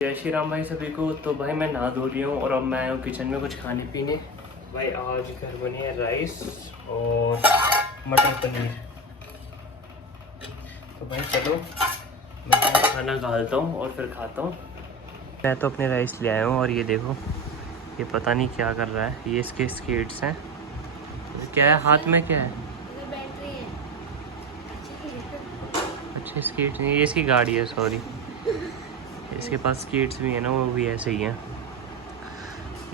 जय श्री राम भाई सभी को। तो भाई मैं नहा धो रही हूँ और अब मैं आया हूँ किचन में कुछ खाने पीने। भाई आज घर बने हैं राइस और मटर पनीर। तो भाई चलो मैं खाना डालता हूँ और फिर खाता हूँ। मैं तो अपने राइस ले आया हूँ और ये देखो, ये पता नहीं क्या कर रहा है। ये इसके स्केट्स हैं। क्या है हाथ में, क्या है? अच्छा स्केट्स नहीं, ये इसकी गाड़ी है, सॉरी। इसके पास स्केट्स भी है ना, वो भी ऐसे ही हैं।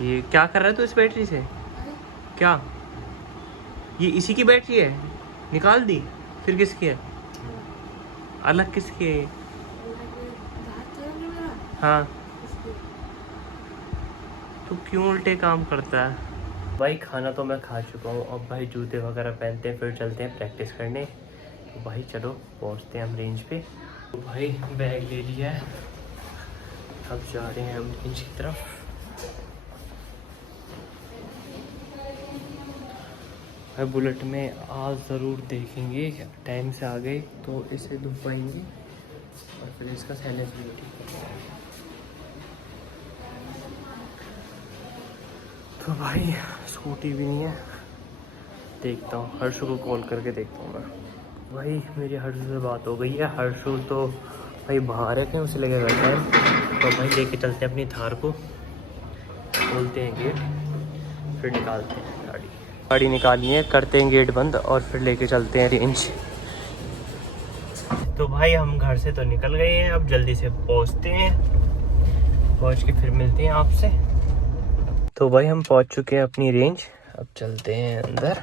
ये क्या कर रहा है तू इस बैटरी से? क्या ये इसी की बैटरी है? निकाल दी? फिर किसकी है? अलग किसकी है? हाँ, तू क्यों उल्टे काम करता है? भाई खाना तो मैं खा चुका हूँ। अब भाई जूते वगैरह पहनते हैं, फिर चलते हैं प्रैक्टिस करने। तो भाई चलो पहुँचते हैं हम रेंज पे। तो भाई बैग ले लिया है, अब जा रहे हैं हम रेंज की तरफ। भाई बुलेट में आज ज़रूर देखेंगे, टाइम से आ गए तो इसे धुप पाएंगे और फिर इसका साइलेंस भी ठीक है। तो भाई स्कूटी भी नहीं है, देखता हूँ हर्षु को कॉल करके देखता हूँ मैं। भाई मेरी हर्षु से बात हो गई है। हर्षु तो भाई बाहर है, कहीं उसे लगेगा टाइम। तो भाई लेके चलते हैं अपनी थार को, खोलते हैं गेट, फिर निकालते हैं गाड़ी निकालनी है, करते हैं गेट बंद और फिर लेके चलते हैं रेंज। तो भाई हम घर से तो निकल गए हैं, अब जल्दी से पहुंचते हैं, पहुंच के फिर मिलते हैं आपसे। तो भाई हम पहुंच चुके हैं अपनी रेंज, अब चलते हैं अंदर।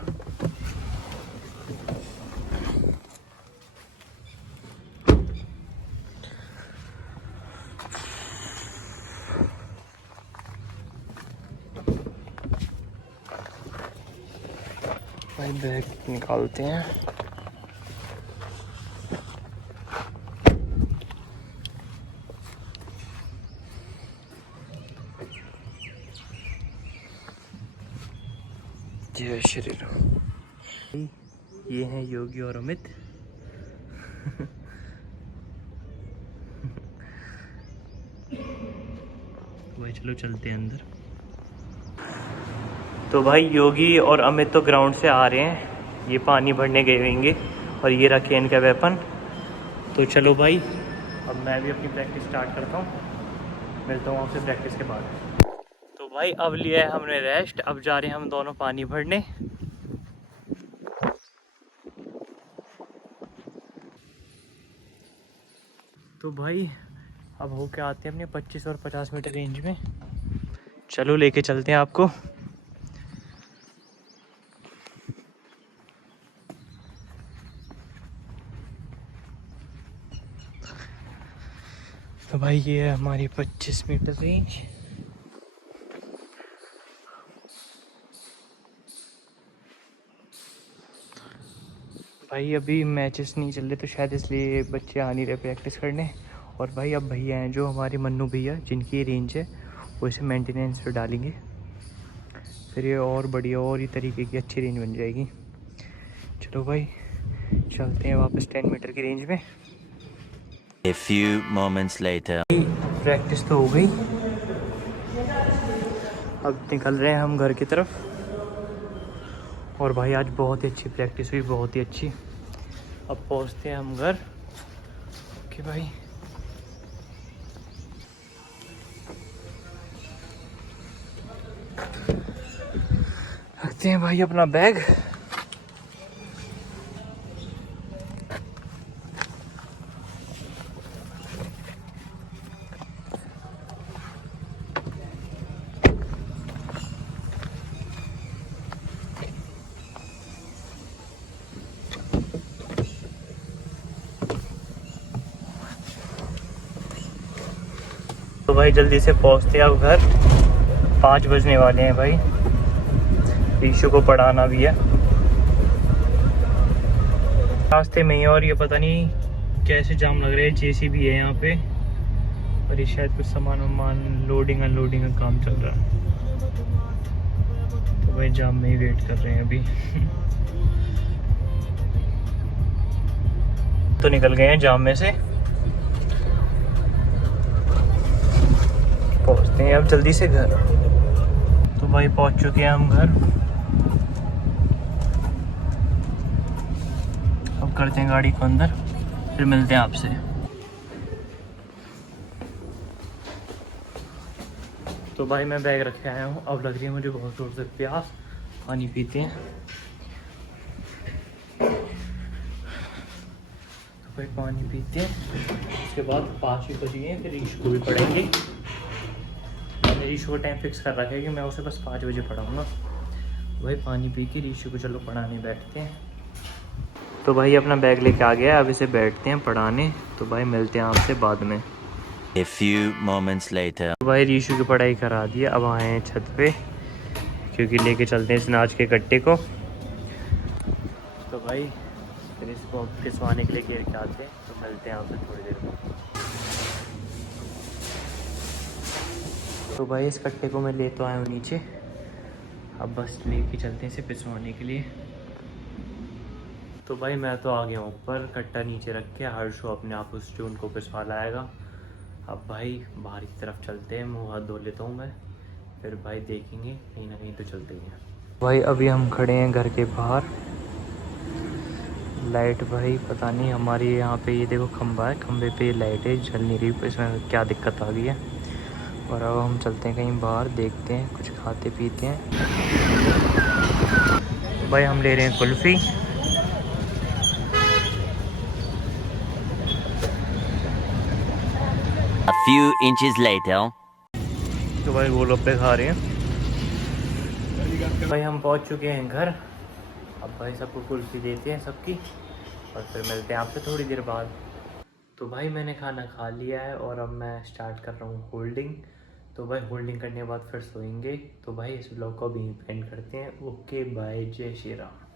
भाई बैग निकालते हैं। जय श्री राम। ये हैं योगी और अमित। भाई चलो चलते हैं अंदर। तो भाई योगी और अमित तो ग्राउंड से आ रहे हैं, ये पानी भरने गए होंगे और ये रखे इनका वेपन। तो चलो भाई अब मैं भी अपनी प्रैक्टिस स्टार्ट करता हूँ, मिलता हूँ आपसे प्रैक्टिस के बाद। तो भाई अब लिया है हमने रेस्ट, अब जा रहे हैं हम दोनों पानी भरने। तो भाई अब होके आते हैं अपने 25 और 50 मीटर रेंज में। चलो लेके चलते हैं आपको। तो भाई ये है हमारी 25 मीटर रेंज। भाई अभी मैचेस नहीं चल रहे तो शायद इसलिए बच्चे आ नहीं रहे प्रैक्टिस करने। और भाई अब भैया हैं जो हमारे मन्नू भैया, जिनकी रेंज है, वो इसे मेंटेनेंस पे डालेंगे, फिर ये और बढ़िया और ही तरीके की अच्छी रेंज बन जाएगी। चलो भाई चलते हैं वापस 10 मीटर की रेंज में। A few moments later. Practice तो हो गई, अब निकल रहे हैं हम घर की तरफ। और भाई आज बहुत ही अच्छी प्रैक्टिस हुई, बहुत ही अच्छी। अब पहुंचते हैं हम घर। ओके भाई। रखते हैं भाई अपना बैग। तो भाई जल्दी से पहुंचते हैं अब घर, 5 बजने वाले हैं भाई। ईशु को पढ़ाना भी है, रास्ते में ही। और ये पता नहीं कैसे जाम लग रहे हैं, जेसीबी है यहाँ पे और ये शायद कुछ सामान लोडिंग अनलोडिंग का काम चल रहा है। तो भाई जाम में ही वेट कर रहे हैं अभी। तो निकल गए हैं जाम में से। चलते हैं अब जल्दी से घर। तो भाई पहुंच चुके हैं हम घर। अब करते हैं गाड़ी को अंदर, फिर मिलते हैं आपसे। तो भाई मैं बैग रख के आया हूँ। अब लग रही है मुझे बहुत जोर से प्यास। पानी पीते हैं। तो भाई पानी पीते हैं, उसके बाद 5 ही बजे हैं, फिर ईशू को भी पढ़ेंगे। मेरी ईशू को टाइम फिक्स कर रखा है कि मैं उसे बस 5 बजे पढ़ाऊँगा। भाई पानी पी के ईशू को चलो पढ़ाने बैठते हैं। तो भाई अपना बैग लेके आ गया, अब इसे बैठते हैं पढ़ाने। तो भाई मिलते हैं आपसे बाद में। A few moments later. तो भाई रीशु की पढ़ाई करा दी है, अब आए हैं छत पे क्योंकि लेके चलते हैं इस नाच के कट्टे को। तो भाई फिर इसको खिंचवाने के लिए घेर के आते हैं। तो मिलते हैं आपसे थोड़ी देर में। तो भाई इस कट्टे को मैं ले तो आया हूँ नीचे, अब बस लेके चलते हैं इसे पिसवाने के लिए। तो भाई मैं तो आ गया हूँ ऊपर, कट्टा नीचे रख के हर्षो अपने आप उस चून को पिसवा लाएगा। अब भाई बाहर की तरफ चलते हैं, मुँह हाथ धो लेता हूँ मैं, फिर भाई देखेंगे कहीं ना कहीं तो चलते ही हैं। भाई अभी हम खड़े हैं घर के बाहर। लाइट भाई पता नहीं हमारी यहाँ पे, ये देखो खंबा है, खंबे पे लाइट है जल नहीं रही, इसमें क्या दिक्कत आ गई है। और अब हम चलते हैं कहीं बाहर, देखते हैं कुछ खाते पीते हैं। भाई हम ले रहे हैं kulfi. A few inches later. तो भाई गोलगप्पे खा रहे हैं। भाई हम पहुंच चुके हैं घर। अब भाई सबको कुल्फ़ी देते हैं सबकी, और फिर मिलते हैं आपसे थोड़ी देर बाद। तो भाई मैंने खाना खा लिया है और अब मैं स्टार्ट कर रहा हूँ होल्डिंग। तो भाई होल्डिंग करने के बाद फिर सोएंगे। तो भाई इस ब्लॉग को अभी एंड करते हैं। ओके बाय, जय श्री राम।